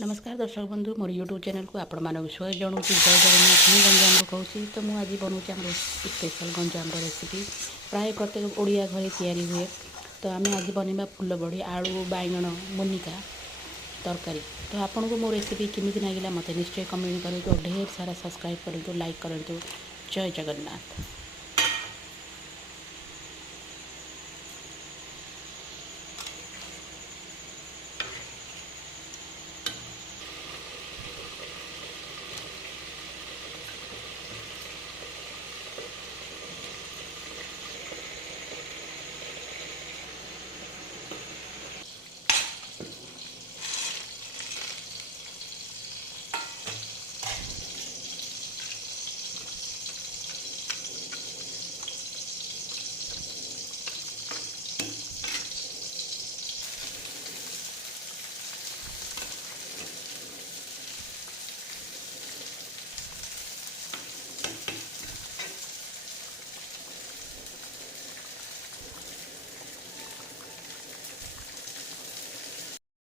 नमस्कार दर्शक बंधु मोर यूट्यूब चैनल को आपण मानक स्वागत जनाऊँ। जय जगन्नाथ मुझे गंजाम कहूँ। तो मुझे आज बनाऊँ स्पेशल गंजाम रेसिपी प्राय प्रत्येक ओडिया घरे तैयारी हुए। तो आम आज बनवा फुल बड़ी आलू बैगण मुनिका तरकारी। तो आपन को मो रेसिपी केमी लगे मत निश्चय कमेंट करूँ। ढेर सारा सब्सक्राइब करूँ, लाइक करूँ। जय जगन्नाथ।